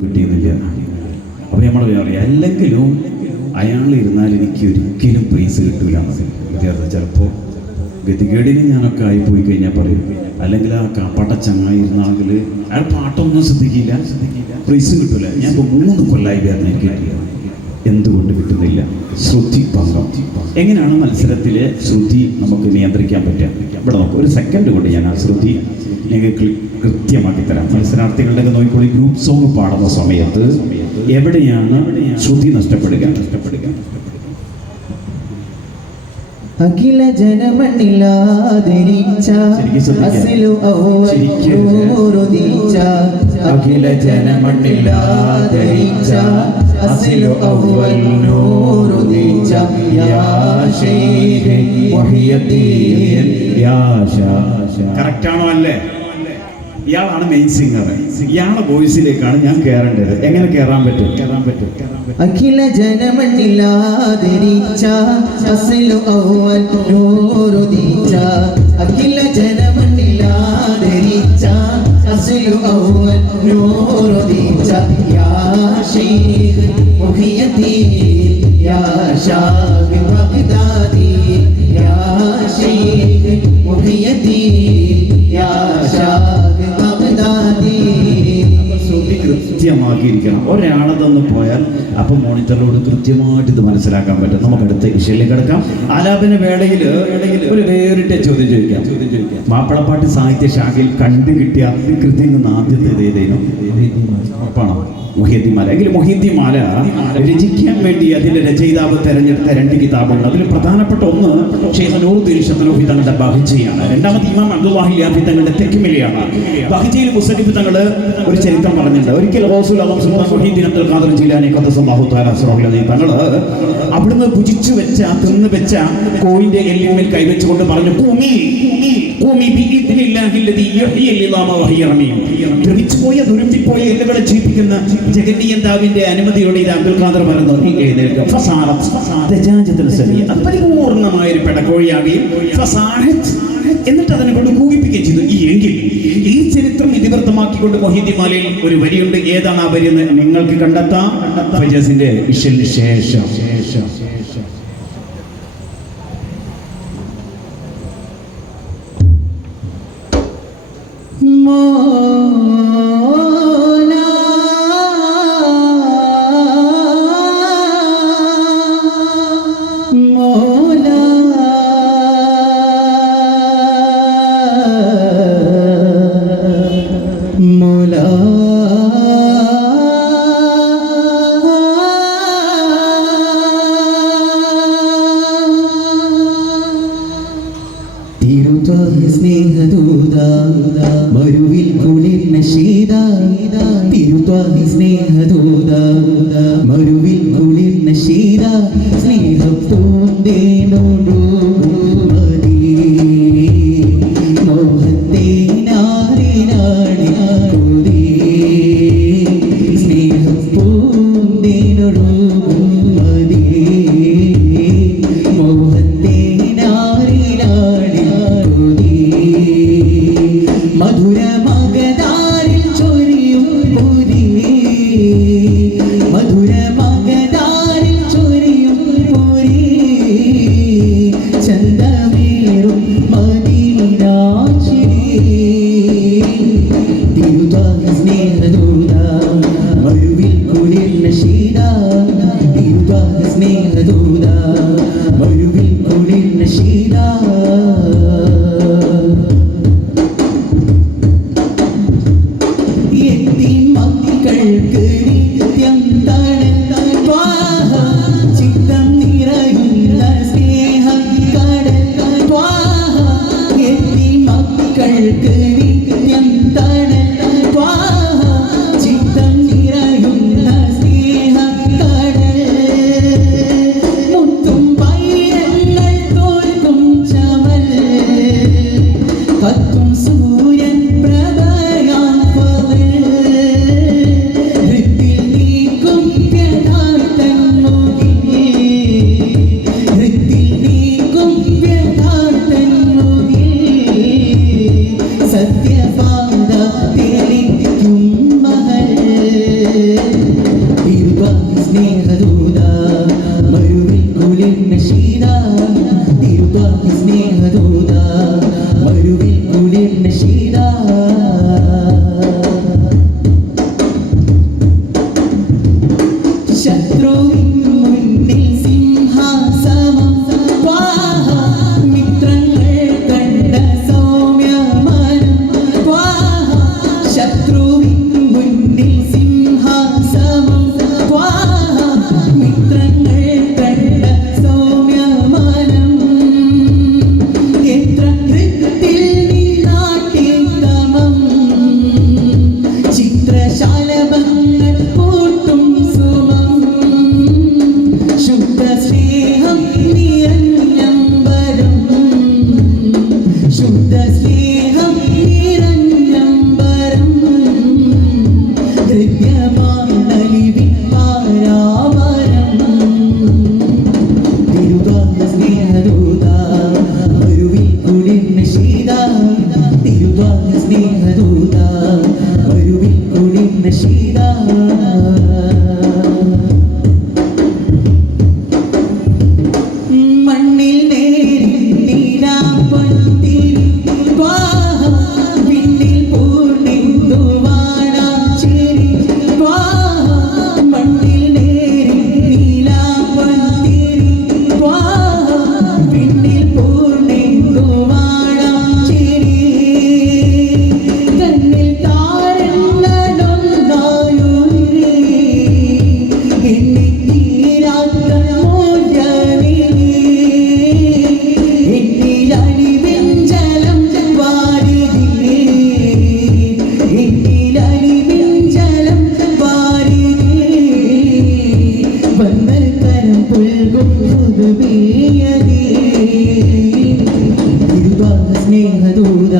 കിട്ടിയെന്നില്ല അപ്പോൾ നമ്മൾ പറയാം അല്ലെങ്കിലും അയാൾ ഇരുന്നാൽ എനിക്ക് ഒരിക്കലും പ്രൈസ് കിട്ടൂല വിദ്യാർത്ഥി ചിലപ്പോൾ ഗതികേടിന് ഞാനൊക്കെ ആയി പോയി കഴിഞ്ഞാൽ പറയും. അല്ലെങ്കിൽ ആ കാപ്പാട്ട ചങ്ങായി ഇരുന്നാണെങ്കിൽ അയാൾ പാട്ടൊന്നും ശ്രദ്ധിക്കില്ല. പ്രൈസ് കിട്ടൂല. ഞാൻ ഇപ്പോൾ മൂന്ന് കൊല്ലായി വേദന കിട്ടില്ല എന്തുകൊണ്ട് കിട്ടുന്നില്ല? ശ്രുതി ഭംഗം എങ്ങനെയാണ് മത്സരത്തിലെ ശ്രുതി നമുക്ക് നിയന്ത്രിക്കാൻ പറ്റുക? ഇവിടെ നോക്കാം ഒരു സെക്കൻഡ് കൊണ്ട് ഞാൻ ആ ശ്രുതി നിങ്ങൾക്ക് കൃത്യമാക്കി തരാം മത്സരാർത്ഥികളുടെ നോക്കിക്കോളി ഗ്രൂപ്പ് സോങ് പാടുന്ന സമയത്ത് എവിടെയാണ് ശ്രുതി നഷ്ടപ്പെടുക നഷ്ടപ്പെടുക അഖില ശ്രദ്ധിക്കാം. അസിലു. ഔരുദിച്ച അഖില ജനമണ്ണിലാദരിച്ച അസിലു അവൽ നൂറുദിച്ച യാ ശൈഖ് മുഹിയദ്ദീൻ യാ ഷാ കറക്റ്റ് ആണോ അല്ലേ ഇയാളാണ് മെയിൻ സിംഗർ ഇയാളുടെ വോയിസിലേക്കാണ് ഞാൻ കയറേണ്ടത് എങ്ങനെ കയറാൻ പറ്റും? കയറാൻ പറ്റും അഖില നൂറുദിച്ച അഖില അസിലു അവൽ നൂറുദിച്ച യാ ശൈഖ് കൃത്യമാക്കിയിരിക്കണം ഒരാളെ തന്നു പോയാൽ അപ്പം മോണിറ്ററിലൂടെ കൃത്യമായിട്ട് ഇത് മനസ്സിലാക്കാൻ പറ്റും. നമുക്ക് അടുത്ത വിഷയിലേക്ക് കിടക്കാം. ആലാപന വേളയിൽ ഒരു വേറിട്ട ചോദ്യം ചോദിക്കാം. ചോദ്യം ചോദിക്കാം മാപ്പിളപ്പാട്ട് സാഹിത്യ ശാഖയിൽ കണ്ടു കിട്ടിയ കൃത്യങ്ങൾ ആദ്യത്തെ ഏതേനു? ഉറപ്പാണോ? മൊഹീദ്ദിമാല എങ്കിൽ മൊഹീദ്ദിമാല രചിക്കാൻ വേണ്ടി അതിന്റെ രചയിതാവ് തെരഞ്ഞെടുത്ത രണ്ട് കിതാബുകൾ. അതിൽ പ്രധാനപ്പെട്ട ഒന്ന് ഷെയ്ഖ് നൂറുദ്ദീൻ ഷത്തനൂഫി തങ്ങളുടെ ബഹിജയാണ്. രണ്ടാമത് ഇമാം അബ്ദുല്ലാഹി യാഫി തങ്ങളുടെ തെക്കുമിലയാണ്. ബഹിജയിൽ മുസലിഫ് തങ്ങൾ ഒരു ചരിത്രം പറഞ്ഞിട്ടുണ്ട്. ഒരിക്കൽ ഹോസുൽ അബ്ദുൽ ഖാദർ ജിലാനി ഖദ്ദസല്ലാഹു തആല അസ്റഹുൽ തങ്ങൾ അവിടുന്ന് ഭുജിച്ചു വെച്ച തിന്ന് വെച്ച കോയിന്റെ എല്ലിന്മേൽ കൈവച്ചുകൊണ്ട് പറഞ്ഞു എല്ലുകളെ അനുമതിയോടെ ഇത് അബ്ദുൽ ഖാദർ പറഞ്ഞു ഒരു പെടക്കോഴിയാകുകയും എന്നിട്ട് അതിനെ കൊണ്ട് ചെയ്തു. ഈ എങ്കിൽ ഈ ചരിത്രം ഇതിവൃത്തമാക്കിക്കൊണ്ട് മൊഹീദ്ദിമാലയിൽ ഒരു വരിയുണ്ട്. ഏതാണ് ആ വരി എന്ന് നിങ്ങൾക്ക് കണ്ടെത്താം. ഫജസിന്റെ ഇഷലിന് ശേഷം ശേഷം തിരുത്വാഹ സ്നേഹദൂത മരുവിൽ കുളിർന്ന ശീത സ്നേഹപ്പൂന്തേനോടു Uh -huh. സ്നേഹദൂത.